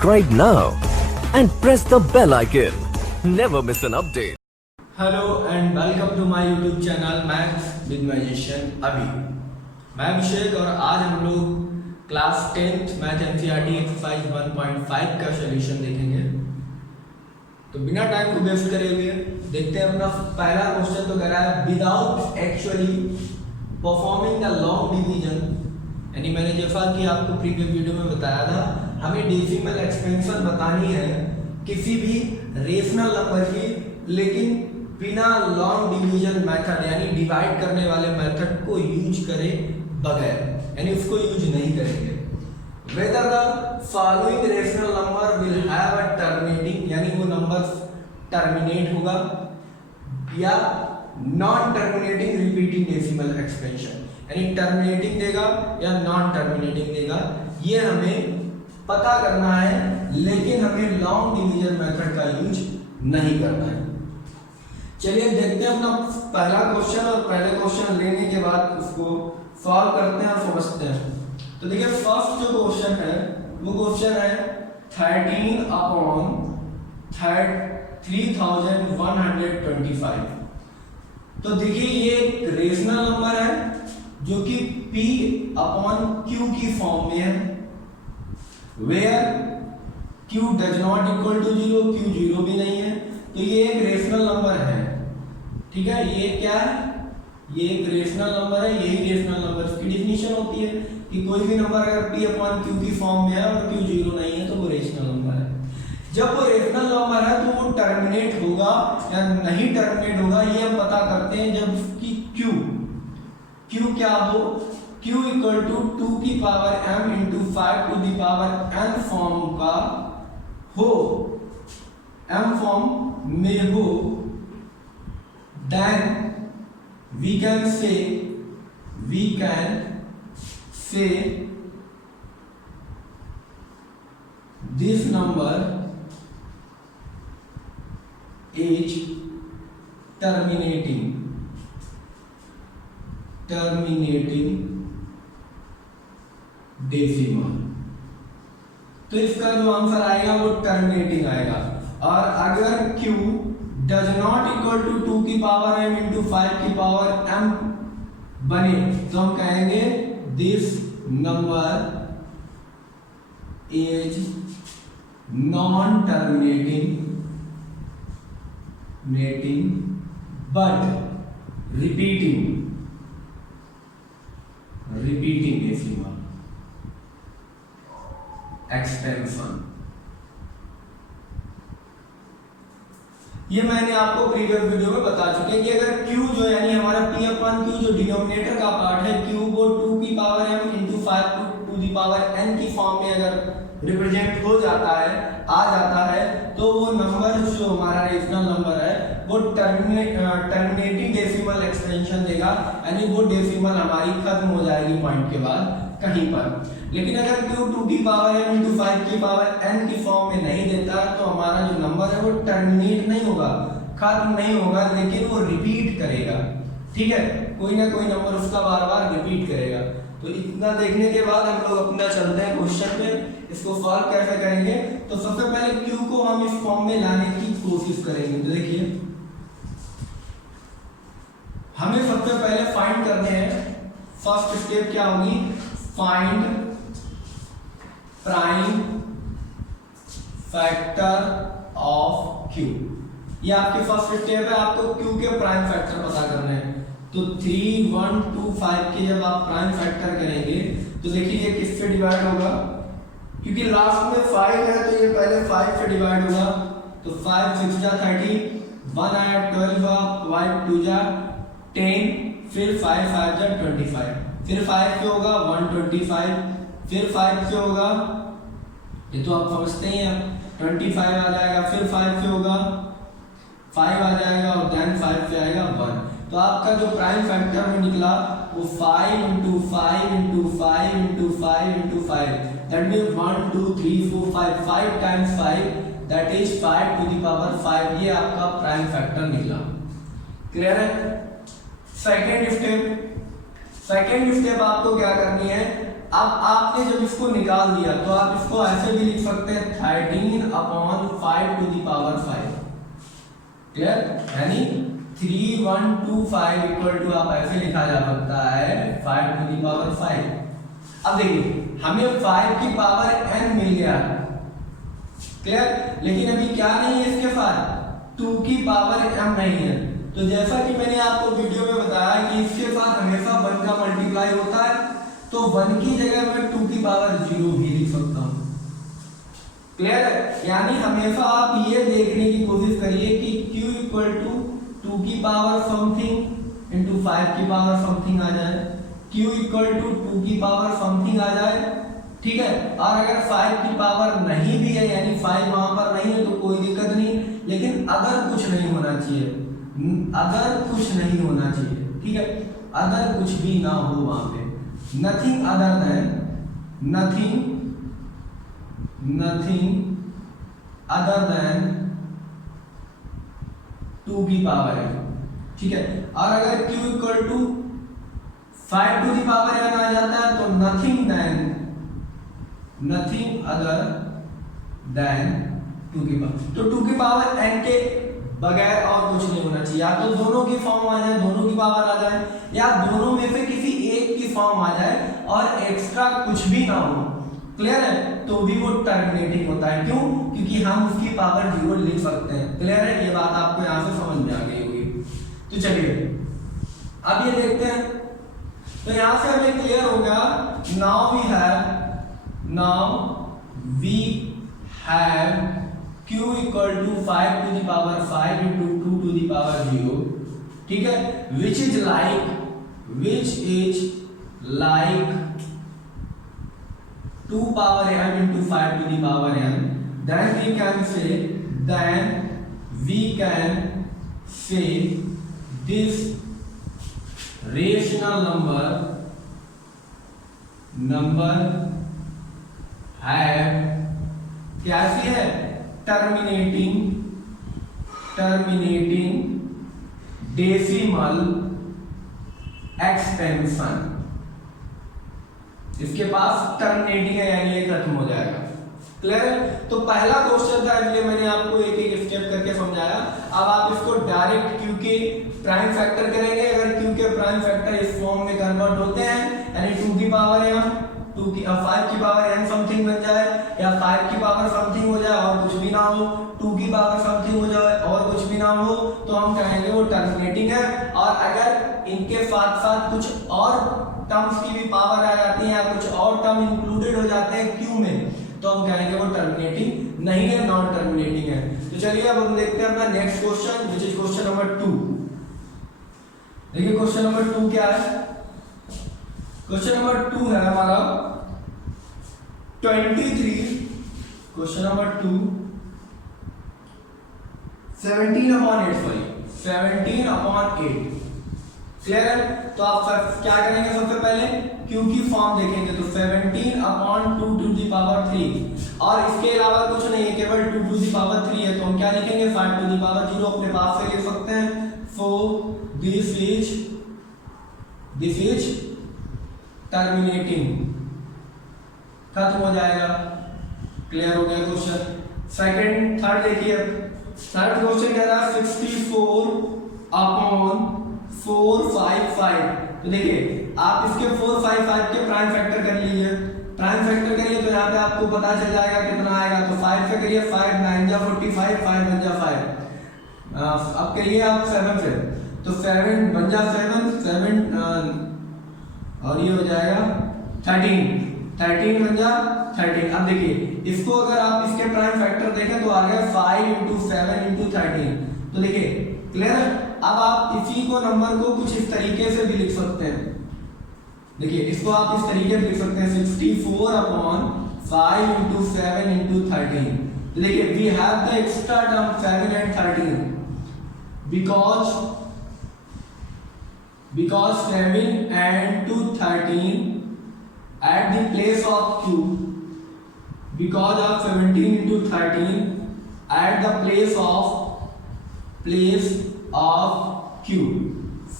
Subscribe now and press the bell icon. Never miss an update. Hello and welcome to my YouTube channel maths with magician अभी। मैं अभिषेक और आज हम लोग class 10th math NCERT exercise 1.5 का solution देखेंगे। तो बिना टाइम को वेस्ट करे हुए देखते हैं अपना पहला क्वेश्चन। तो कह रहा है without actually performing the long division, यानी मैंने जैसा कि आपको प्रीवियस वीडियो में बताया था, हमें डेसिमल एक्सपेंशन बतानी है किसी भी रेशनल नंबर की, लेकिन बिना लॉन्ग डिवीजन मेथड यानी डिवाइड करने वाले मेथड को यूज करे बगैर, यानी उसको यूज नहीं करेंगे। Whether the following rational number will have a terminating, यानी वो नंबर टर्मिनेट होगा या non terminating repeating decimal expansion, यानी टर्मिनेटिंग देगा या नॉन टर्मिनेटिंग देगा, ये हमें पता करना है, लेकिन हमें लॉन्ग डिवीजन मेथड का यूज नहीं करना है। चलिए देखते हैं अपना पहला क्वेश्चन, और पहले क्वेश्चन लेने के बाद उसको सॉल्व करते हैं और समझते हैं। तो देखिए फर्स्ट जो क्वेश्चन है वो क्वेश्चन है 13/3125। तो देखिए ये एक रेशनल नंबर है जो कि P/Q की फॉर्म में है, where Q does not equal to 0, Q 0 भी नहीं है। तो ये एक रेशनल नंबर है, ठीक है। ये क्या है? ये एक रेशनल नंबर है। यही रेशनल नंबर की डिफिनीशन होती है कि कोई भी नंबर अगर P/Q की फॉर्म में है और Q 0 नहीं है तो वो रेशनल नंबर है। जब वो रेशनल नंबर है तो वो टर्मिनेट होगा या नहीं टर्मिनेट होगा, ये हम पता करते हैं जब उसकी Q क्या हो, Q इक्वल टू 2 की power m into 5 to the power n form का हो, m फॉर्म में हो, then we can say this number is terminating decimal. तो इसका जो आंसर आएगा वो टर्मिनेटिंग आएगा। और अगर Q does not equal to 2 की पावर m इंटू 5 की पावर m बने तो हम कहेंगे this number is non terminating but repeating decimal extension. ये मैंने आपको प्रीवियस वीडियो में बता चुके हैं कि अगर Q जो यानी हमारा P/Q जो डिनोमिनेटर का पार्ट है, Q को 2 की power m into 5 to the power n की फॉर्म में अगर रिप्रेजेंट हो जाता है, आ जाता है, तो वो नंबर जो हमारा रेशनल नंबर है वो टर्मिनेटिंग डेसिमल एक्सटेंशन देगा, यानी वो डेसिमल हमारी खत्म हो जाएगी पॉइंट के बाद कहीं पर। लेकिन अगर Q 2 की पावर m इंटू 5 की पावर n की फॉर्म में नहीं देता तो हमारा जो नंबर है वो टर्मिनेट नहीं होगा, खत्म नहीं होगा, लेकिन वो रिपीट करेगा, ठीक है। कोई ना कोई नंबर उसका बार बार रिपीट करेगा। तो इतना देखने के बाद हम लोग अपना चलते हैं क्वेश्चन में, इसको सॉल्व कैसे करेंगे। तो सबसे पहले Q को हम इस फॉर्म में लाने की कोशिश करेंगे। तो देखिए हमें सबसे पहले फाइंड करने हैं, फर्स्ट स्टेप क्या होगी, find prime factor of Q। ये आपके फर्स्ट स्टेप है, आपको Q के प्राइम फैक्टर पता करने हैं। तो 3, 1, 2, 5 के जब आप प्राइम फैक्टर करेंगे तो देखिए ये किससे डिवाइड होगा, क्योंकि लास्ट में 5 है तो ये पहले 5 से डिवाइड होगा। तो 5 6 जा 30, 1 आया 12, 5 2 जा 10, फिर 5 5 जा 25, फिर 5 से होगा 125, फिर 5 से होगा, ये तो आप समझते ही हैं, 25 आ जाएगा, फिर 5 से होगा 5 आ जाएगा, और देन 5 से आएगा 1। तो आपका जो प्राइम फैक्टर में निकला वो 5 into 5 into 5 into 5 into 5, that means 1 2 3 4 5 times 5, that is 5 to the power 5। ये आपका प्राइम फैक्टर निकला। क्लियर है? सेकेंड स्टेप आपको क्या करनी है, अब आपने जब इसको निकाल दिया तो आप इसको ऐसे भी लिख सकते हैं 13/5 टू द पावर 5। क्लियर? यानी 3125 इक्वल टू आप ऐसे लिखा जा सकता है 5 टू द पावर 5। अब देखिए हमें 5 की पावर n मिल गया। क्लियर? लेकिन अभी क्या नहीं है इसके साथ, 2 की पावर m नहीं है। तो जैसा कि मैंने आपको वीडियो में बताया कि इसके साथ हमेशा 1 का मल्टीप्लाई होता है, तो 1 की जगह मैं 2 की पावर 0 भी लिख सकता हूं। क्लियर है? यानी हमेशा आप ये देखने की कोशिश करिए कि q इक्वल टू 2 की पावर समथिंग इंटू 5 की पावर समथिंग आ जाए, q इक्वल टू 2 की पावर समथिंग आ जाए। ठीक है? और अगर 5 की पावर नहीं भी है, यानी 5 वहां पर नहीं है, तो कोई दिक्कत नहीं। लेकिन अगर कुछ नहीं होना चाहिए, अगर कुछ नहीं होना चाहिए, ठीक है, अगर कुछ भी ना हो वहां पे, nothing other than, nothing other than 2 की पावर है। ठीक है? और अगर q equal to 5 to the power n आ जाता है, तो नथिंग अदर देन 2 की पावर। तो 2 की पावर n के बगैर और कुछ नहीं होना चाहिए। या तो दोनों की फॉर्म आ जाए, दोनों की पावर आ जाए, या दोनों में से किसी एक की फॉर्म आ जाए और एक्स्ट्रा कुछ भी ना हो। क्लियर है? तो भी वो टर्मिनेटिंग होता है। क्यों? क्योंकि हम उसकी पावर 0 लिख सकते हैं। क्लियर है? ये बात आपको यहां से समझ में आ गई होगी। तो चलिए अब ये देखते हैं। तो यहां से हमें क्लियर हो गया। Now we have q equal to 5 to the power 5 into 2 to the power 0। ठीक है? Which is like 2 power m into 5 to the power m। then we can say this rational number have कैसी है? Terminating decimal expansion. इसके पास terminating है, यानी ये खत्म हो जाएगा। क्लियर है? तो पहला क्वेश्चन था, इसलिए मैंने आपको एक एक स्टेप करके समझाया। अब आप इसको डायरेक्ट q के प्राइम फैक्टर करेंगे। अगर q के प्राइम फैक्टर इस फॉर्म में कन्वर्ट होते हैं, यानी 2 की पावर m 5 की पावर n समथिंग बन जाए, या 5 की पावर समथिंग हो जाए और कुछ भी ना हो, 2 की पावर समथिंग हो जाए और कुछ भी ना हो, तो हम कहेंगे वो टर्मिनेटिंग है। और अगर इनके साथ साथ कुछ और टर्म्स की भी पावर आ जाती है, या कुछ और टर्म इंक्लूडेड हो जाते हैं q में, तो हम कहेंगे वो टर्मिनेटिंग नहीं है, नॉन टर्मिनेटिंग है। तो चलिए अब हम देखते हैं अपना next question, which is question number 2। देखिए क्वेश्चन नंबर 2 क्या है? क्वेश्चन नंबर 2 है हमारा 23। Question number 2 17/8 sorry 17/8। क्लियर है? तो आप क्या करेंगे? सबसे पहले q की फॉर्म देखेंगे, तो 17/2 टू दी पावर 3। और इसके अलावा कुछ नहीं है, केवल 2 टू दी पावर 3 है, तो हम क्या लिखेंगे? 5 टू दी पावर 0 अपने पास से लिख सकते हैं। सो दिस इज टर्मिनेटिंग, खत्म हो जाएगा। क्लियर हो गया क्वेश्चन? थर्ड देखिए। थर्ड क्वेश्चन कह रहा है 64/455। तो देखिए आप इसके 455 के प्राइम फैक्टर कर लीजिए। प्राइम फैक्टर करिए तो यहाँ पे आपको पता चल जाएगा कितना आएगा। तो 5 से करिए, 5 9 जा 45, 5 1 जा 5। अब करिए आप 7 से, तो 7 1 जा 7 और ये हो जाएगा 13 1 जा 13। अब देखिए इसको अगर आप इसके प्राइम फैक्टर देखें तो आ गया 5 इंटू 7 इंटू 13। तो देखिए क्लियर है? अब आप इसी को नंबर को कुछ इस तरीके से भी लिख सकते हैं। देखिए इसको आप इस तरीके से लिख सकते हैं 64/5 इंटू 7 इंटू 13। तो देखिए we have the extra term 7 and 13 because 7 and 13 at the place of q, because of 17 into 13 at the place of q.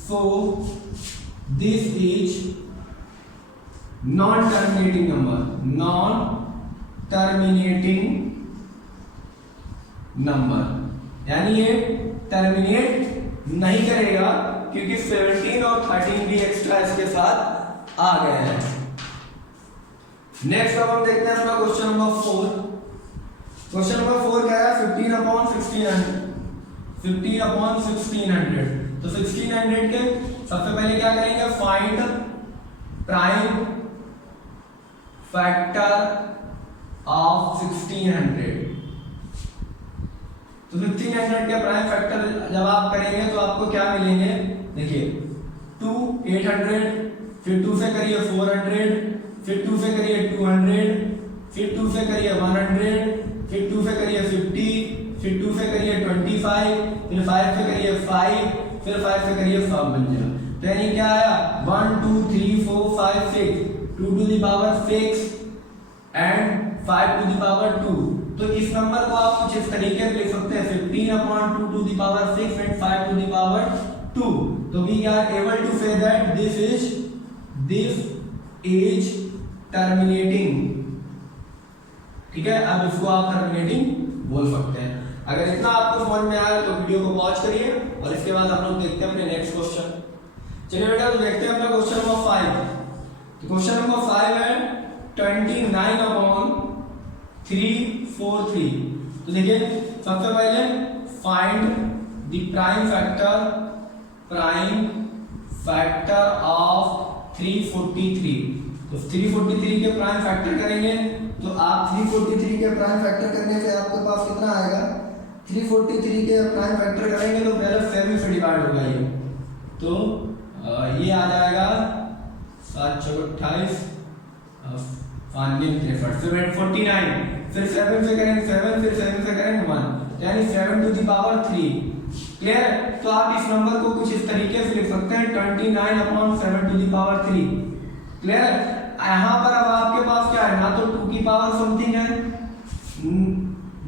So this is non terminating number, non terminating number, यानी ये terminate नहीं करेगा क्योंकि 17 और 13 भी extra इसके साथ आ गए हैं। नेक्स्ट अब हम देखते हैं अपना क्वेश्चन नंबर 4। क्वेश्चन नंबर 4 क्या है, 15/1600, 15/1600। तो 1600 के सबसे पहले क्या करेंगे, फाइंड प्राइम फैक्टर ऑफ 1600। तो 1600 के प्राइम फैक्टर जब आप करेंगे तो आपको क्या मिलेंगे, देखिए 2 800, फिर 2 से करिए 400, फिर 2 से करिए 200, फिर 2 से करिए 100, फिर 2 से करिए 50, फिर 2 से करिए 25, फिर 5 से करिए 5, फिर 5 से करिए 5 बन जाएगा। तो यानी क्या आया, 1 2 3 4 5 6, 2 to the power 6 and 5 to the power 2। तो इस नंबर को आप कुछ इस तरीके से लिख सकते हैं, 15/2 to the power 6 and 5 to the power 2। तो we are able to say that this is terminating। ठीक है, अब इसको आप टर्मिनेटिंग बोल सकते हैं। अगर इतना आपको समझ में आया तो वीडियो को पॉज करिए और इसके बाद हम लोग देखते हैं अपने नेक्स्ट क्वेश्चन। चलिए बेटा, तो देखते हैं अपना क्वेश्चन नंबर 5। तो क्वेश्चन नंबर 5 है 29/343। तो देखिए सबसे पहले find the prime factor of 343। तो 343 के प्राइम फैक्टर करेंगे तो आप 343 के प्राइम फैक्टर करने से आपके पास कितना आएगा, 343 के प्राइम फैक्टर करेंगे तो पहले 7 से डिवाइड होगा ये, तो ये आ जाएगा 7 × 28 49, फिर 7 से करेंगे 7, फिर 7 से करेंगे 1, यानी 7 to the power 3। क्लियर? तो आप इस नंबर को कुछ इस तरीके से लिख सकते हैं 29/7 to the power 3। क्लियर? यहाँ पर अब आपके पास क्या है, ना तो 2 की पावर समथिंग है,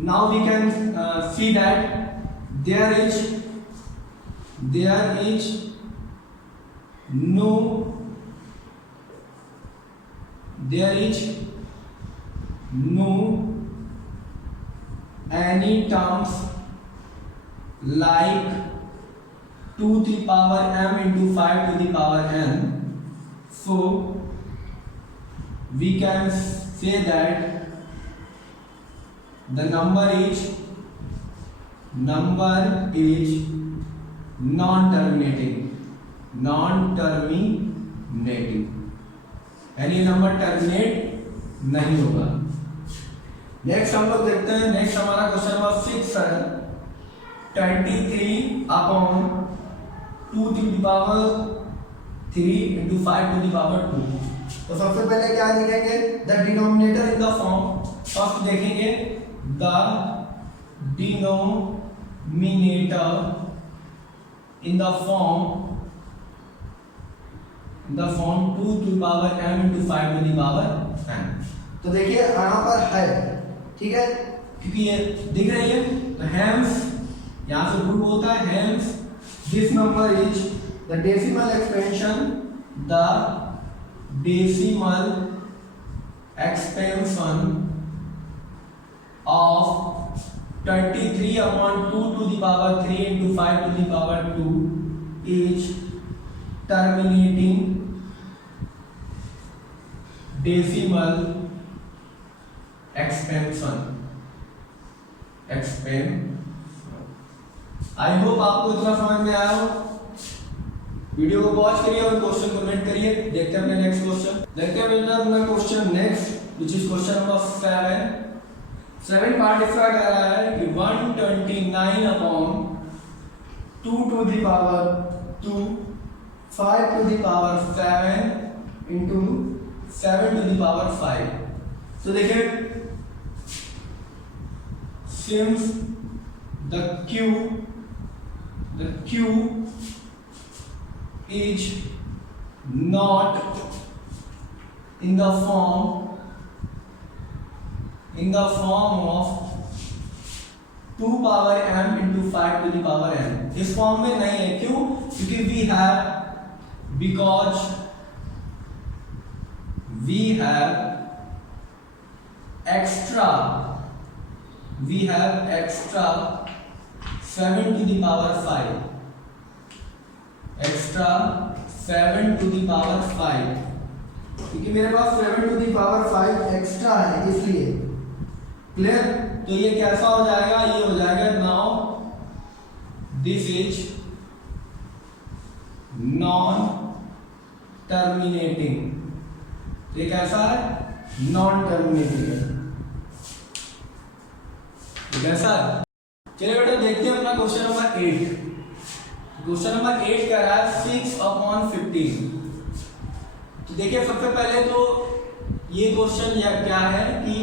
now we can see that there is no any terms like 2 to the power m into 5 to the power n, so we can say that the number is non-terminating, यानी number terminate नहीं होगा। Next हम लोग देखते हैं, next हमारा question number 6 है 23/2 to the power 3 into 5 to the power 2। तो सबसे पहले क्या लिखेंगे, the denominator in the form, first देखेंगे the denominator in the form 2 to the power m into 5 to the power n। तो देखिए यहाँ पर है, ठीक है, क्योंकि ये दिख रही है, तो हेम्स यहाँ से रूट होता है, hence this number is the decimal expansion of 23/2 to the power 3 into 5 to the power 2 is terminating decimal expansion। I hope आपको इतना समझ में आया हो। वीडियो को पॉज करिए और क्वेश्चन को नोट करिए। देखते हैं अपने नेक्स्ट क्वेश्चन। देखते हैं अपना question next, which is question number 7 part इसका कह रहा है कि 129/2 to the power 2 5 to the power 7 into 7 to the power 5। तो देखिए since the q is not in the form of 2 power m into 5 to the power n। इस form में नहीं है, क्यों? क्योंकि because we have extra 7 to the power 5, extra 7 to the power 5, क्योंकि मेरे पास 7 to the power 5 एक्स्ट्रा है इसलिए। क्लियर? तो ये कैसा हो जाएगा, ये हो जाएगा now this is non terminating. ये कैसा है? नॉन टर्मिनेटिंग है। कैसा है? चलिए बेटा देखते हैं अपना क्वेश्चन नंबर 8। क्वेश्चन नंबर 8 कह रहा है 6/15। तो देखिए सबसे पहले तो ये क्वेश्चन क्या है कि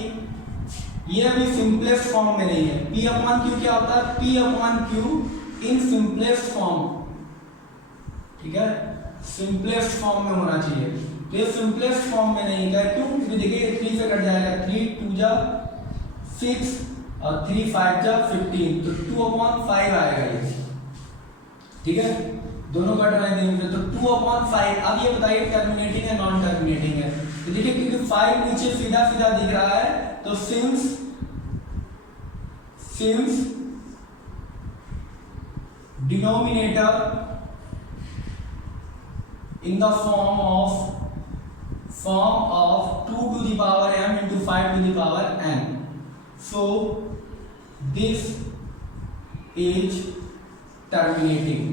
ये अभी सिंपलेस्ट फॉर्म में नहीं है। P/Q क्या होता है? P/Q इन सिंपलेस्ट फॉर्म, ठीक है, सिंपलेस्ट फॉर्म में होना चाहिए। तो ये सिंपलेस्ट फॉर्म में नहीं है, क्यों? क्योंकि देखिए 3 से कट जाएगा, 3 2 जा 6 और 3 5 जा 15, तो 2/5 आएगा ये, ठीक है, दोनों कट रहे हैं तो 2/5। अब ये बताइए टर्मिनेटिंग है नॉन टर्मिनेटिंग है? तो देखिए क्योंकि 5 नीचे सीधा सीधा दिख रहा है, तो since denominator in the form of 2 to the power m into 5 to the power n, so this is terminating।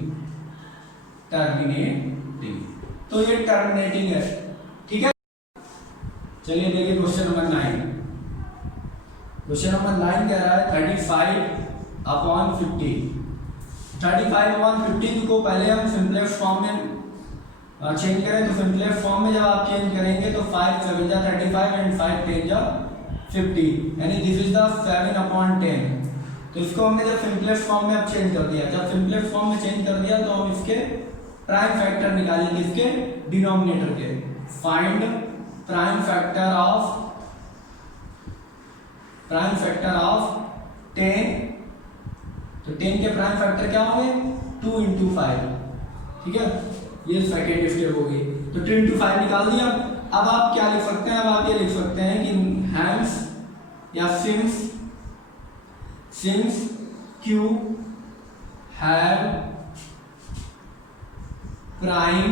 तो ये टर्मिनेटिंग है, ठीक है। चलिए देखिए क्वेश्चन नंबर 9। क्वेश्चन नंबर 9 कह रहा है 35/50। 35/50 को पहले हम सिंपलेस्ट फॉर्म में चेंज करें, तो सिंपलेस्ट फॉर्म में जब आप चेंज करेंगे तो 5 7 जा 35 एंड 5 10 जा 50, यानी दिस इज द 7/10। तो इसको हमने जब सिंपलेस्ट फॉर्म में अब चेंज कर दिया, जब सिंपलेस्ट फॉर्म में चेंज कर दिया तो हम इसके प्राइम फैक्टर निकालेंगे, इसके डिनोमिनेटर के। Find prime factor of 10। तो 10 के प्राइम फैक्टर क्या होंगे? 2 × 5, ठीक है, ये सेकेंड स्टेप होगी। तो 2 × 5 निकाल दिया। अब आप क्या लिख सकते हैं? अब आप ये लिख सकते हैं कि हैंस या since Q have prime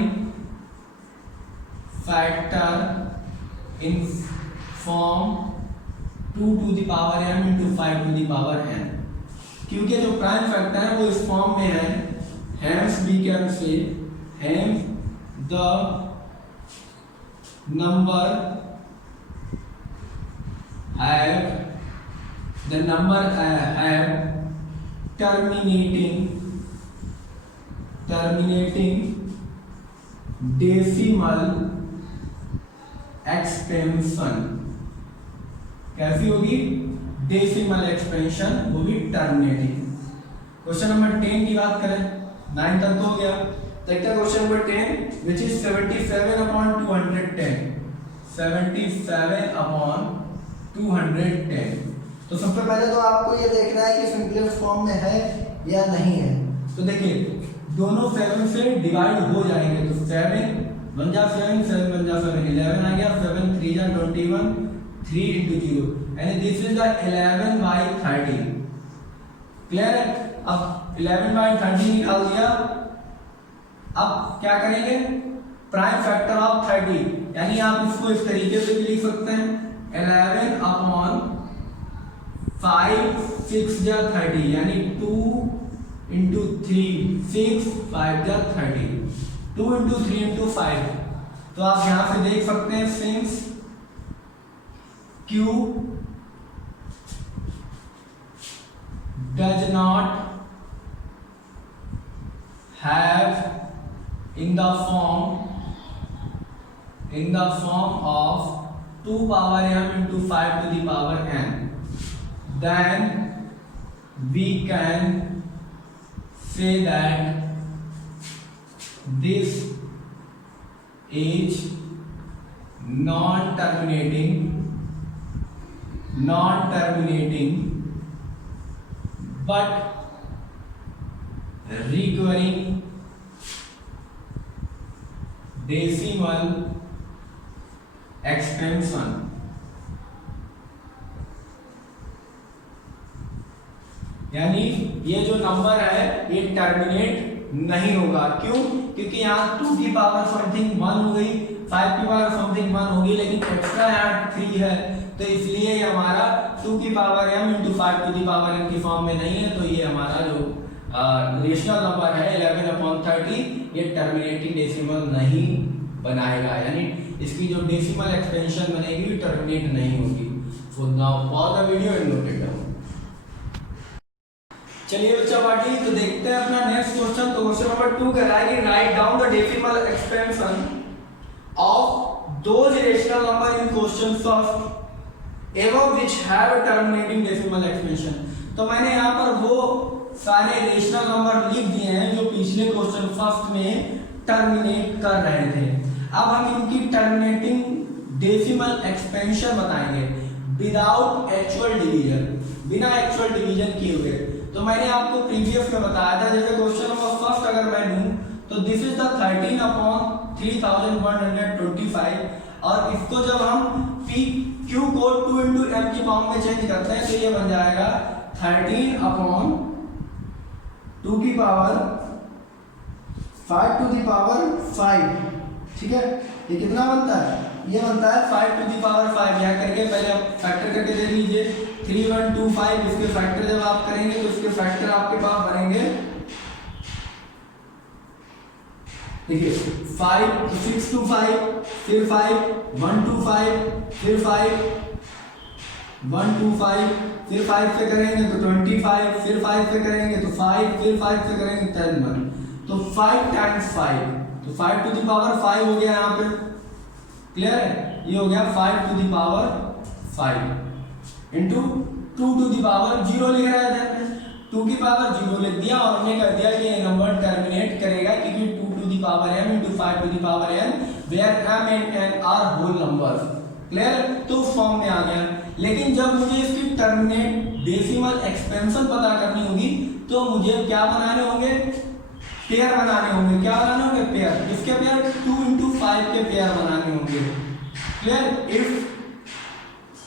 factor in form 2 to the power m into 5 to the power n, क्योंकि जो प्राइम फैक्टर है वो इस फॉर्म में है, hence we can say hence the number have terminating decimal expansion। कैसी होगी? डेसिमल एक्सपेंशन होगी टर्मिनेटिंग। क्वेश्चन नंबर 10 की बात करें, 9 तक तो हो गया। देखते हैं क्वेश्चन नंबर 10 which is 77/210। 77/210। तो सबसे पहले तो आपको ये देखना है कि सिंपलेस्ट फॉर्म में है या नहीं है। तो देखिए दोनों 7 से डिवाइड हो जाएंगे, तो 7 1 जा 7 7 1 जा 7 11 आ गया, 7 3 जा 21 3 × 0, यानी दिस इज द 11/30। क्लियर है? अब 11/30 निकाल दिया। अब क्या करेंगे? प्राइम फैक्टर ऑफ 30, यानी आप इसको इस तरीके से भी लिख सकते हैं 11/5 6 जा 30, यानी 2 × 3 6 5 जा 30, 2 × 3 × 5। तो आप यहां से देख सकते हैं since Q does not have in the form of 2 power m into 5 to the power n, then we can say that this is non-terminating but recurring decimal expansion, यानी ये जो नंबर है ये टर्मिनेट नहीं होगा। क्यों? क्योंकि यहाँ 2 की पावर समथिंग 1 हो गई, 5 की पावर समथिंग 1 होगी, लेकिन एक्स्ट्रा यहाँ 3 है, तो इसलिए ये हमारा 2 की power m into 5 to the power n की फॉर्म में नहीं है। तो ये हमारा जो रेशनल नंबर है 11/30 ये टर्मिनेटिंग डेसिमल नहीं बनाएगा, यानी इसकी जो डेसिमल एक्सपेंशन बनेगी टर्मिनेट नहीं होगी। So now pause the video and note it down. चलिए बच्चा पार्टी, तो देखते हैं अपना नेक्स्ट क्वेश्चन। तो क्वेश्चन नंबर 2 कह रहा है कि write down the decimal expansion of those rational number in question first एवं which have a terminating decimal expansion. तो मैंने यहाँ पर वो सारे रेशनल नंबर लिख दिए हैं जो पिछले क्वेश्चन फर्स्ट में टर्मिनेट कर रहे थे। अब हम इनकी टर्मिनेटिंग डेसिमल एक्सपेंशन बताएंगे विदाउट एक्चुअल डिवीजन, बिना एक्चुअल डिवीजन किए हुए। तो मैंने आपको प्रीवियस में बताया था, जैसे क्वेश्चन नंबर फर्स्ट अगर मैं लूं तो दिस इज द 13/3125, और इसको जब हम पी क्यू को 2 इंटू एम की फॉर्म में चेंज करते हैं तो ये बन जाएगा 13/2 की पावर 5 टू दी पावर 5। ठीक है, ये कितना बनता है? ये बनता है 5 टू दी पावर 5। यहाँ करके पहले आप फैक्टर करके देख लीजिए 3125, इसके फैक्टर जब आप करेंगे तो इसके फैक्टर आपके पास बनेंगे, देखिए 5 तो 6 to 5, फिर 5 1 to 5, फिर 5 1 to 5, फिर 5 से करेंगे तो 25, फिर 5 से करेंगे तो 5, फिर 5 से करेंगे 10, तो 5 टाइम्स 5, तो 5 टू दी पावर 5 हो गया यहाँ पे। क्लियर है? ये हो गया 5 to the power 5 into 2 to the power 0 लिख रहे थे, 2 की पावर 0 लिख दिया और हमने कर दिया कि ये नंबर टर्मिनेट करेगा क्योंकि 2 to the power m into 5 to the power n where m and n are whole numbers. Clear? तो फॉर्म में आ गया। लेकिन जब मुझे इसकी टर्मिनेट डेसिमल एक्सपेंशन पता करनी होगी तो मुझे क्या बनाने होंगे? पेयर बनाने होंगे। क्या बनाने होंगे? पेयर। इसके पेयर 2 इंटू 5 के पेयर बनाने होंगे। Clear? If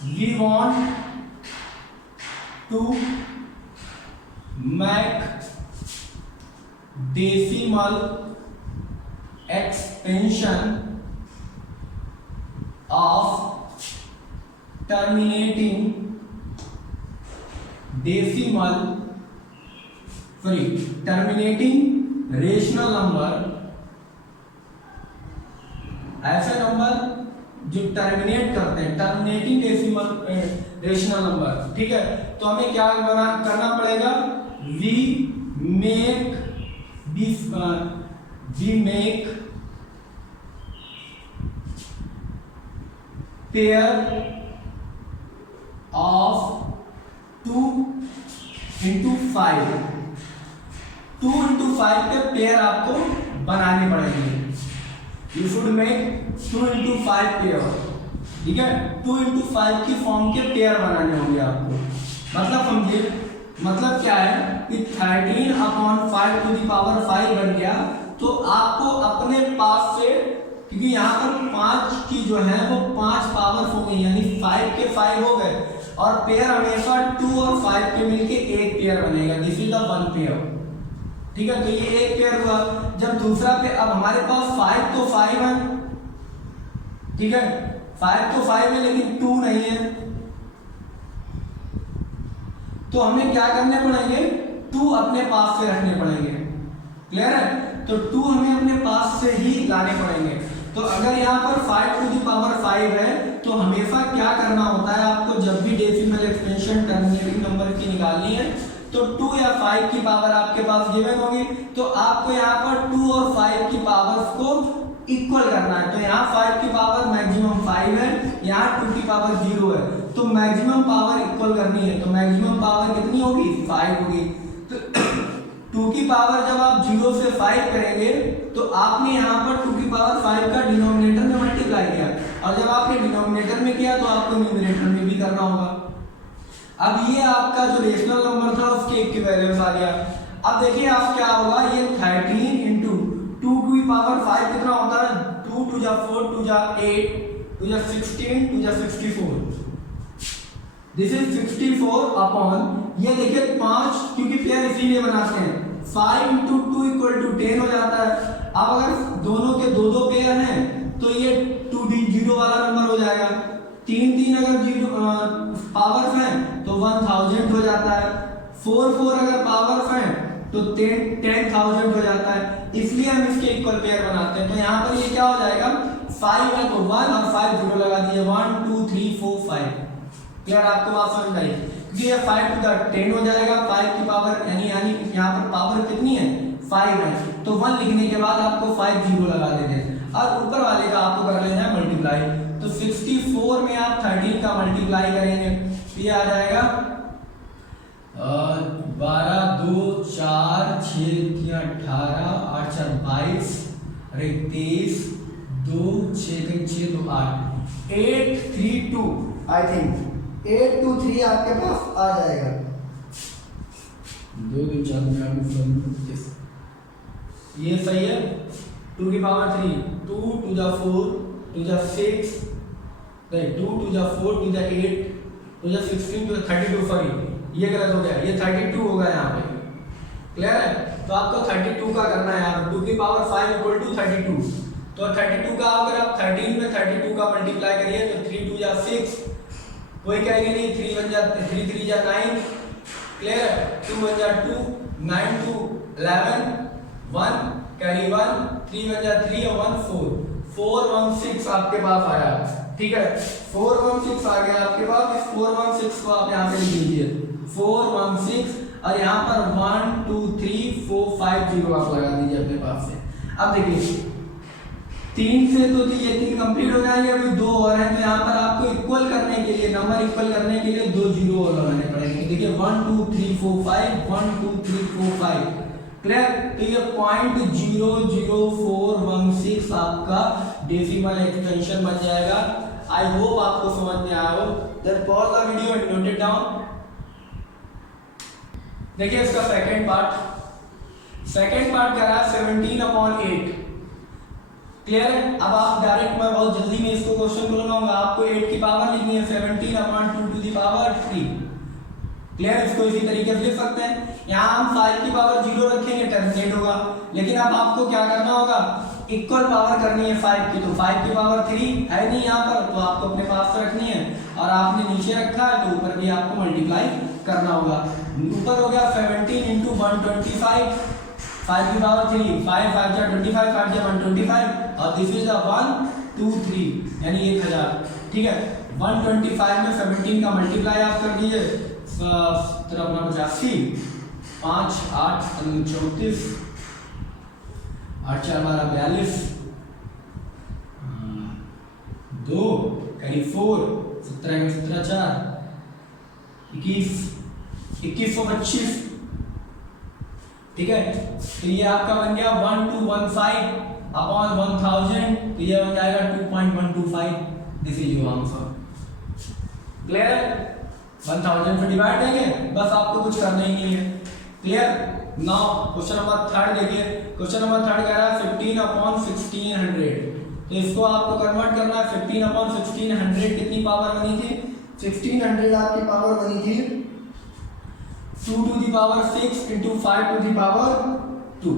we want to make decimal expansion of terminating decimal terminating rational number, ऐसे नंबर जो टर्मिनेट करते हैं, टर्मिनेटिंग डेसिमल रेशनल नंबर। ठीक है, तो हमें क्या करना पड़ेगा? We make pair of 2 into 5, 2 into 5 के पेयर आपको बनाने पड़ेंगे। You should make 2 into 5 pair. ठीक है, 2 इंटू 5 की फॉर्म के पेयर बनाने होंगे आपको। मतलब समझिए, मतलब क्या है कि 13/5 टू दी पावर 5 बन गया, तो आपको अपने पास से, क्योंकि यहाँ पर 5 की जो है वो 5 पावर्स हो गई, यानी 5 के 5 हो गए, और पेयर हमेशा 2 और 5 के मिलके एक पेयर बनेगा। This is the 1 pair. ठीक है, तो ये एक पेयर हुआ। जब दूसरा पे, अब हमारे पास 5 तो 5 है, ठीक है, 5 तो 5 है लेकिन 2 नहीं है, तो हमें क्या करने पड़ेंगे? 2 अपने पास से रखने पड़ेंगे। क्लियर है? तो 2 हमें अपने पास से ही लाने पड़ेंगे। तो अगर यहाँ पर 5 टू दी पावर 5 है तो हमेशा क्या करना होता है आपको? जब भी डेसिमल एक्सपेंशन टर्मिनेटिंग नंबर की निकालनी है तो 2 या 5 की पावर आपके पास गिवन होगी, तो आपको यहाँ पर 2 और 5 की पावर्स को इक्वल करना है। तो यहाँ 5 की पावर मैक्सिमम 5 है, यहाँ 2 की पावर 0 है, तो मैक्सिमम पावर इक्वल करनी है। तो मैक्सिमम पावर कितनी होगी? 5 होगी। तो 2 की पावर जब आप 0 से 5 करेंगे तो आपने यहाँ पर 2 की पावर 5 का डिनोमिनेटर में मल्टीप्लाई किया, और जब आपने डिनोमिनेटर में किया तो आपको न्यूमरेटर में भी करना होगा। अब ये आपका जो रेशनल नंबर था उसके इक्विवेलेंस आ गया। अब देखिए आप क्या होगा, ये 13 इंटू 2 की पावर 5 कितना होता है? 2 2 जा 4, 2 जा 8, टू जा 16 टू जा 64, दिस इज 64 अपॉन, ये देखिए 5, क्योंकि पेयर इसीलिए बनाते हैं, 5 इंटू 2 इक्वल टू 10 हो जाता है। अब अगर दोनों के दो दो पेयर हैं तो ये 2D0 वाला नंबर हो जाएगा, 3 अगर जीरो पावर्स हैं तो 1000 हो जाता है, 4 अगर पावर्स हैं तो 10,000 हो जाता है, इसलिए हम इसके इक्वल पेयर बनाते हैं। तो यहाँ पर ये क्या हो जाएगा, 5 है तो 1 और 5 0 लगा दिए, 1 2 3 4 5। क्लियर, आपको बात समझ आई, क्योंकि ये 5 टू द 10 हो जाएगा, 5 की पावर यानी यहाँ पर पावर कितनी है, 5 है, तो 1 लिखने के बाद आपको 5 0 लगा देते हैं और ऊपर वाले का आपको कर लेना है मल्टीप्लाई। तो 64 में आप 13 का मल्टीप्लाई करेंगे तो ये आ जाएगा 12 2 4 6 18 8 4 22 अरे 23 2 6 6 2 8 8 3 2 आई थिंक 8 2 3 आपके पास आ जाएगा। 2 2 4 8 ये सही है। 2 की power 3, 2 to the 4 to the 6, 2 to the 4 to the 8 to the 16 to the 32, sorry ये गलत हो गया, ये 32 होगा यहाँ पे। क्लियर है, तो आपको 32 का करना है यहाँ, 2 की पावर 5 इक्वल टू 32, तो 32 का अगर आप 13 में 32 का मल्टीप्लाई करिए तो 3 2 जा 6, कोई कहेगी नहीं, 3 1 जा 3 3 जा 9, क्लियर है, 2 1 जा 2, 9 2 11, 1 कैरी 1, 3 1 जा 3 और 1 4, 416 आपके पास आया। ठीक है, 416 आ गया आपके पास, इस 416 को आप यहाँ पे लिख लीजिए 416 और यहाँ पर 1 2 3 4 5 0 आप लगा दीजिए अपने पास से। अब देखिए 3 से तो ये 3 कंप्लीट हो जाएंगे, अभी 2 और हैं, तो यहाँ पर आपको इक्वल करने के लिए, नंबर इक्वल करने के लिए 2 0 और लगाने पड़ेंगे। देखिए 1 2 3 4 5 1 2 3 4 5, क्लियर, तो ये 0.00416 आपका डेसिमल एक्सटेंशन बन जाएगा। आई होप आपको समझ में आया हो। Then pause the video and note it down. देखिए इसका सेकंड पार्ट कह रहा है 17/8। क्लियर है, अब आप डायरेक्ट, मैं बहुत जल्दी में इसको क्वेश्चन को लगाऊंगा, आपको 8 की पावर लिखनी है 17/2 टू द पावर 3। क्लियर, इसको इसी तरीके से लिख सकते हैं। यहाँ हम 5 की पावर 0 रखेंगे, टर्मिनेट होगा, लेकिन अब आपको क्या करना होगा, इक्वल पावर करनी है 5 की, तो 5 की पावर 3 है नहीं यहाँ पर, तो आपको अपने पास से रखनी है, और आपने नीचे रखा है तो ऊपर भी आपको मल्टीप्लाई करना होगा। ऊपर हो गया 17 इंटू 125, 5 की पावर 3, 5 5 जा 25, 5 जा 125, और दिस इज 1 2 3 यानी 1000। ठीक है, 125 में 17 का मल्टीप्लाई आप कर दीजिए, 85, 5 8 34, 8 4 12 42, 2 करीब 4 17 में 17 4 21 2125। ठीक है, तो ये आपका बन गया 1215 अपॉन 1000, तो ये बन जाएगा 2.125। This is your answer. Clear है, 1000 से डिवाइड देंगे, बस आपको कुछ करना ही नहीं है। क्लियर, नाउ क्वेश्चन नंबर 3 देखिए। क्वेश्चन नंबर 3 कह रहा है 15/1600, तो इसको आपको कन्वर्ट करना है। 15/1600 कितनी पावर बनी थी, 1600 आपकी पावर बनी थी 2 to the power 6 into 5 to the power 2।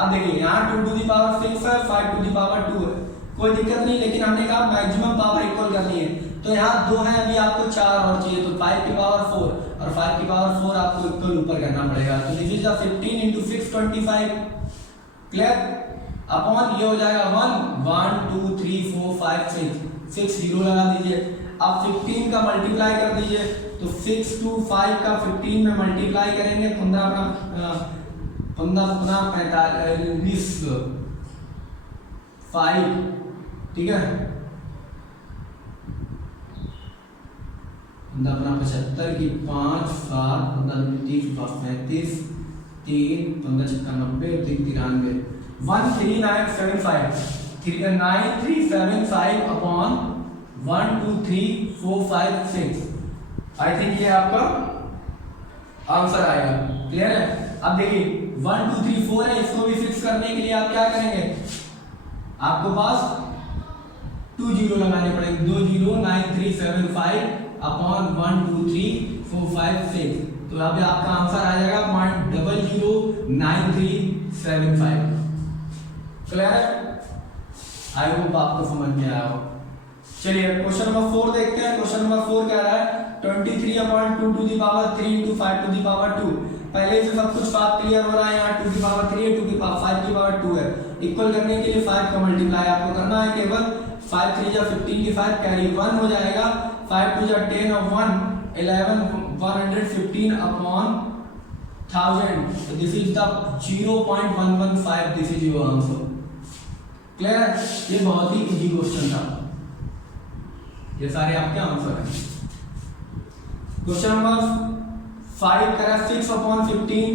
अब देखिए यहाँ 2 to the power 6 है, 5 to the power 2 है, कोई दिक्कत नहीं, लेकिन हमने कहा मैक्सिमम पावर इक्वल करनी है, तो यहाँ 2 है, अभी आपको 4 और चाहिए, तो 5 की पावर 4 और 5 की पावर 4 आपको इक्वल ऊपर करना पड़ेगा, तो this is 15 into 625। Clear, upon ये हो जाएगा 1 2 3 4 5 6 0 लगा दीजिए। अब 15 का मल्टीप्लाई कर दीजिए, तो 6 to 5 का 15 में मल्टीप्लाई करेंगे, 15 45 5। ठीक है, 75 की 5 7 30 35 3 15 56 90 93 13975 9375 अपॉन 1 2 3 4 5 6। आई थिंक ये आपका आंसर आएगा। क्लियर है, अब देखिए 1 2 3 4 है, इसको भी फिक्स करने के लिए आप क्या करेंगे, आपको पास 2 जीरो लगाने पड़ेंगे, 209,375 अपॉन 1 2 3 4 5 6। तो यहाँ पे आपका आंसर आ जाएगा 0.009375। क्लियर है? आई होप आपको समझ में आया हो। चलिए क्वेश्चन नंबर 4 देखते हैं। क्वेश्चन नंबर 4 कह रहा है 23/2 to the power 3 into 5 to the power 2। पहले से सब कुछ बात क्लियर हो रहा है। यहाँ 2 की पावर 3 है, 2 की पावर 5 की पावर 2 है। इक्वल करने के लिए 5 का मल्टीप्लाई आपको करना है केवल। 5 3 जा 15 की 5 कैरी 1 हो जाएगा। 5 2 जा 10 और 1 11 115 upon 1000। So this is the 0.115. This is your answer. Clear है? ये बहुत ही इजी क्वेश्चन था। ये सारे आपके आंसर हैं। क्वेश्चन नंबर 5 करा 6/15।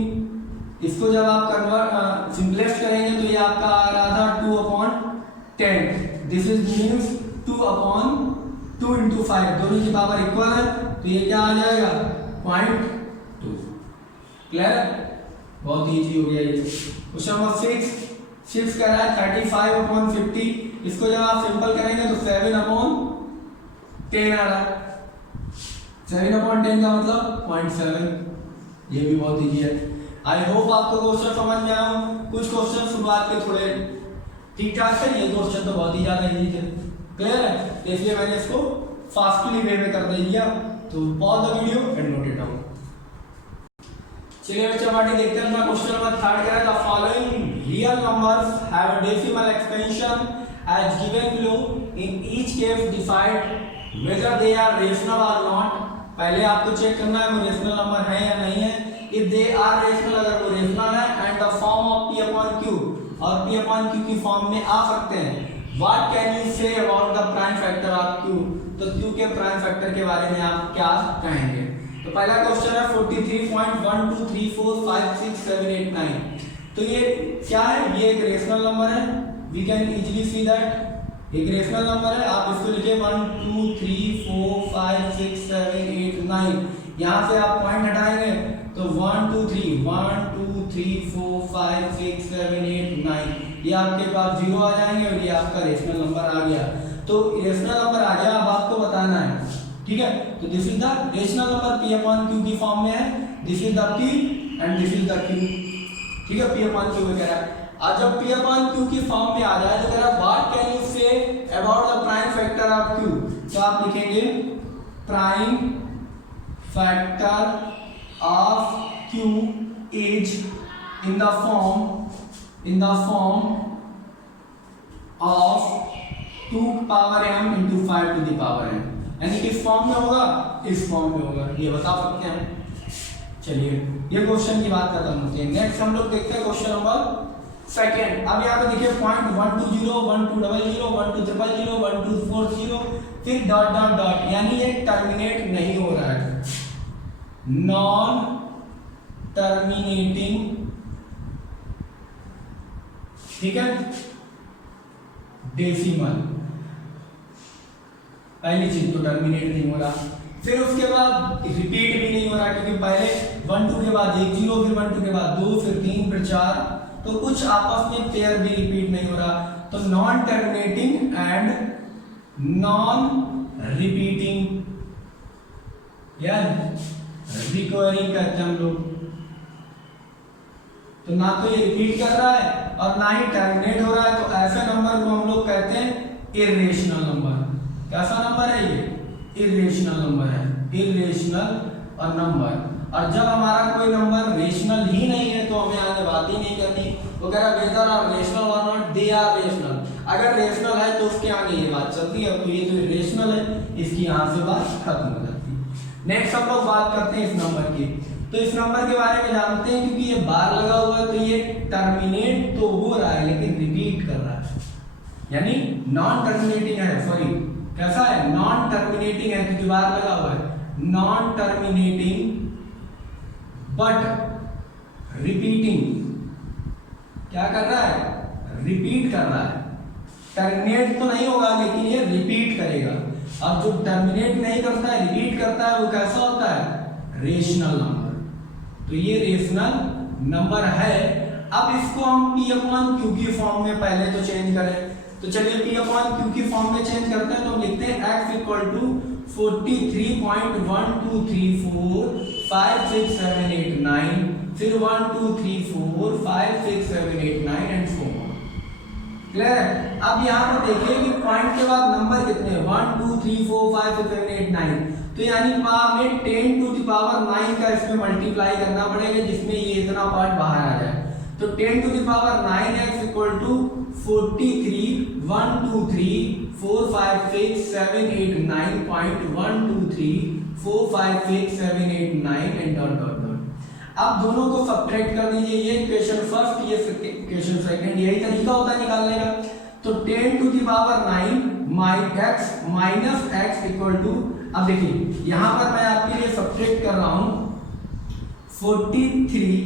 इसको जब आप कन्वर्ट सिंपलेस्ट करेंगे तो ये आपका आ रहा था 2/10। दिस इज मींस 2/2 इंटू 5, दोनों की पावर इक्वल है तो ये क्या आ जाएगा 0.2। क्लियर? बहुत इजी हो गया ये। क्वेश्चन नंबर 6 कह रहा है 35/50। इसको जब आप सिंपल करेंगे तो 7/10 आ रहा है। 7/10 का मतलब 0.7। ये भी बहुत इजी है। आई होप आपको क्वेश्चन समझ में आया। कुछ क्वेश्चन शुरुआत के थोड़े ठीक ठाक थे, ये क्वेश्चन तो बहुत ही ज्यादा इजी थे। क्लियर है? इसलिए मैंने इसको फास्टली वे में कर दिया। तो pause the video and note it down. चलिए बच्चा पार्टी देखते हैं। अपना क्वेश्चन नंबर 3 कह रहा है the following real numbers have a decimal expansion as given below, in each case decide whether they are rational और नॉट। पहले आपको चेक करना है वो रेशनल नंबर है या नहीं है। इफ दे आर रेशनल, अगर वो रेशनल है, and the form of p/q, और p/q की फॉर्म में आ सकते हैं। What can you say about the prime factor of q? तो q के प्राइम फैक्टर के बारे में आप क्या कहेंगे? तो पहला क्वेश्चन है 43.12345678 तो ये क्या है? ये एक रेशनल नंबर है। We can easily see that एक रेशनल नंबर है। आप इसको लिखिए 1 2 3 4 5 6 7 8 9। यहाँ से आप पॉइंट हटाएंगे तो 1 2 3 1 2 3 4 5 6 7 8 9, ये आपके पास 0 आ जाएंगे और ये आपका रेशनल नंबर आ गया। तो रेशनल नंबर आ गया, अब आपको बताना है। ठीक है? तो this is the rational number p/q की फॉर्म में है। This is the p and this is the q। ठीक है? p/q में कह रहा है। आज जब p/q की फॉर्म में आ जाए तो कह रहा है what can you say about the prime factor of q? तो आप लिखेंगे prime factor of q is in the form of 2 power m into 5 to the power m। यानी किस फॉर्म में होगा? इस फॉर्म में होगा। ये बता सकते हैं। चलिए ये क्वेश्चन की बात खत्म होती है। नेक्स्ट हम लोग देखते हैं क्वेश्चन नंबर 2। अब यहाँ पे देखिए 0.120 1200 1200 1240 फिर डॉट डॉट डॉट, यानी ये टर्मिनेट नहीं हो रहा है। Non terminating. ठीक है? डेसिमल पहली चीज तो टर्मिनेट नहीं हो रहा। फिर उसके बाद रिपीट भी नहीं हो रहा, क्योंकि पहले 1 2 के बाद 1 0, फिर 1 2 के बाद 2, फिर 3, फिर 4, तो कुछ आपस में पेयर भी रिपीट नहीं हो रहा। तो non terminating and non repeating या रिकवरिंग कहते हैं हम लोग। तो ना तो ये रिपीट कर रहा है और ना ही टर्मिनेट हो रहा है, तो ऐसे नंबर को हम लोग कहते हैं इर्रेशनल नंबर। कैसा नंबर है ये? इर्रेशनल नंबर है। इर्रेशनल और नंबर। और जब हमारा कोई नंबर रेशनल ही नहीं है तो हमें आगे बात ही नहीं करनी। वो कह रहा वेदर आर रेशनल और नॉट, दे आर रेशनल। अगर रेशनल है तो उसके आगे ये बात चलती है, तो ये तो इर्रेशनल है, इसकी यहाँ से बात खत्म हो जाती है। नेक्स्ट हम लोग बात करते हैं इस नंबर की। तो इस नंबर के बारे में जानते हैं, क्योंकि ये बार लगा हुआ है तो ये टर्मिनेट तो हो रहा है लेकिन रिपीट कर रहा है, यानी नॉन टर्मिनेटिंग है। सॉरी, कैसा है? नॉन टर्मिनेटिंग है क्योंकि बार लगा हुआ है। Non terminating but repeating. क्या कर रहा है? रिपीट कर रहा है। टर्मिनेट तो नहीं होगा लेकिन ये रिपीट करेगा। अब जो टर्मिनेट नहीं करता है, रिपीट करता है, वो कैसा होता है? Rational number. तो ये रेशनल नंबर है। अब इसको हम p/q की फॉर्म में पहले तो चेंज करें। तो चलिए p अपॉन q की फॉर्म में चेंज करते हैं। तो हम लिखते हैं x इक्वल टू 43.12345678 फिर 12345678 एंड सो ऑन। क्लियर है? अब यहाँ पर देखिए कि पॉइंट के बाद नंबर कितने हैं 1 2 3 4 5 6 7 8 9, तो यानी हमें 10 टू द पावर 9 का इसमें मल्टीप्लाई करना पड़ेगा जिसमें ये इतना पार्ट बाहर आ जाए। तो 10 to the power 9x equal to 43 1 2 3 4 5 6 7 8 9.123 4 5 6 7 8 9 and dot dot dot. अब दोनों को सब्ट्रैक्ट कर दीजिए, ये इक्वेशन फर्स्ट ये इक्वेशन सेकंड, यही तरीका होता है निकालने का। तो 10 to the power 9 x minus x equal to, अब देखिए यहां पर मैं आपके लिए सब्ट्रैक्ट कर रहा हूं 43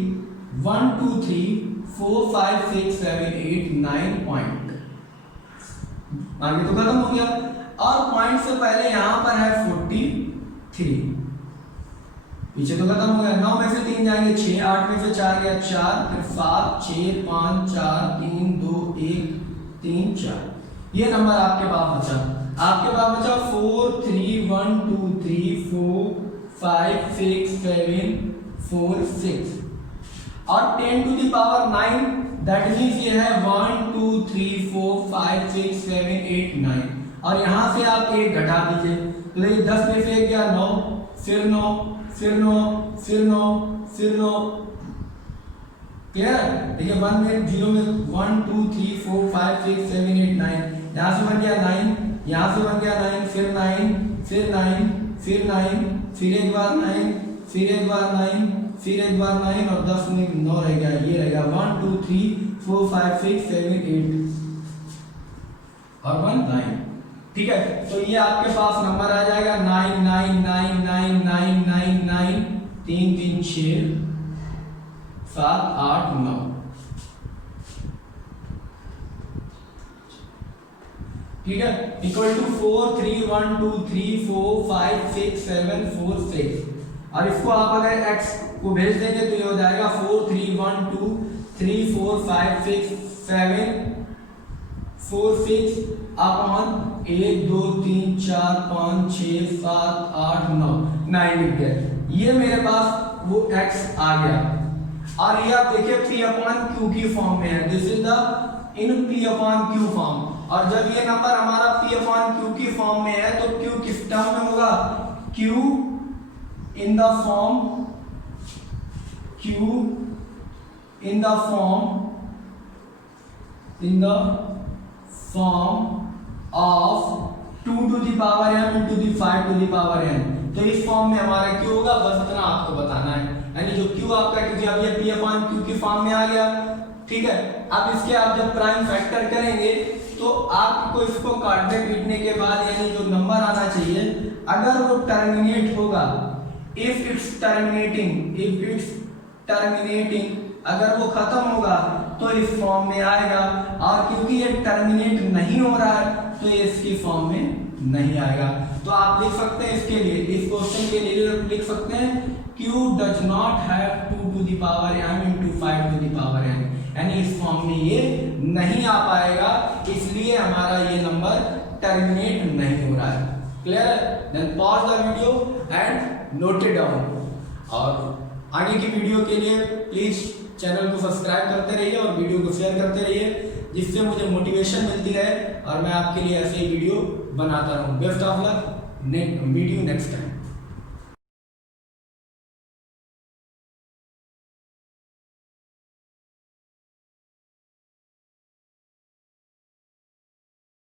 1 2 3 4 5 6 7 8 9 पॉइंट, आगे तो खत्म हो गया। और पॉइंट से पहले यहां पर है 43, पीछे तो खत्म हो गया। 9 में से 3 जाएंगे 6, 8 में से 4 गया 4, फिर 7 6 5 4 3 2 1 3 4, ये नंबर आपके पास बचा। आपके पास बचा 4 3 1 2 3 4 5 6 7 4 6 और 10 to the power 9 that means ये है 1 2 3 4 5 6 7 8 9 और यहां से आप 1 घटा दीजिए। तो देखिए 10 में से 1 गया 9, फिर 9 फिर 9 फिर 9 फिर 9, क्लियर? देखिए 1 में 0 में 1 2 3 4 5 6 7 8 9, यहां से बन गया 9, यहां से बन गया 9, फिर 9 फिर 9 फिर 9 फिर एक बार 9 फिर एक बार 9 फिर एक बार 9 और 10 में 9 रह गया, ये रहेगा 1 2 3 4 5 6 7 8 और 1 9। ठीक है, तो ये आपके पास नंबर आ जाएगा 9 9 9 9 9 9 9 3 3 6 7 8 9। ठीक है, इक्वल टू 4 3 1 2 3 4 5 6 7 4 6 और इसको आप अगर x को भेज देंगे तो ये हो जाएगा 4 3 1 2 3 4 5 6 7 4 6 अपॉन 1 2 3 4 5 6 7 8 9 9 लिख गए। ये मेरे पास वो x आ गया और ये आप देखिए p अपॉन q की फॉर्म में है, this is the in p upon q form. और जब ये नंबर हमारा p अपॉन q की फॉर्म में है तो q किस टर्म में होगा, q in the form of 2 to the power m into the 5 to the power n। तो इस फॉर्म में हमारा q होगा, बस इतना आपको बताना है, यानी जो q आपका, क्योंकि अब ये p अपॉन q की फॉर्म में आ गया। ठीक है, अब इसके आप जब प्राइम फैक्टर करेंगे तो आपको इसको काटने पीटने के बाद यानी जो नंबर आना चाहिए अगर वो टर्मिनेट होगा, if it's terminating अगर वो खत्म होगा तो इस फॉर्म में आएगा, और क्योंकि ये टर्मिनेट नहीं हो रहा है तो ये इसकी फॉर्म में नहीं आएगा। तो आप लिख सकते हैं इसके लिए, इस क्वेश्चन के लिए लिख सकते हैं q does not have 2 to the power m into 5 to the power n, यानी इस फॉर्म में ये नहीं आ पाएगा, इसलिए हमारा ये नंबर टर्मिनेट नहीं हो रहा है। Clear? Then pause the video and note it down, और आगे की वीडियो के लिए प्लीज चैनल को सब्सक्राइब करते रहिए और वीडियो को शेयर करते रहिए, जिससे मुझे मोटिवेशन मिलती रहे और मैं आपके लिए ऐसे ही वीडियो बनाता रहूं। Best of luck, meet you next time.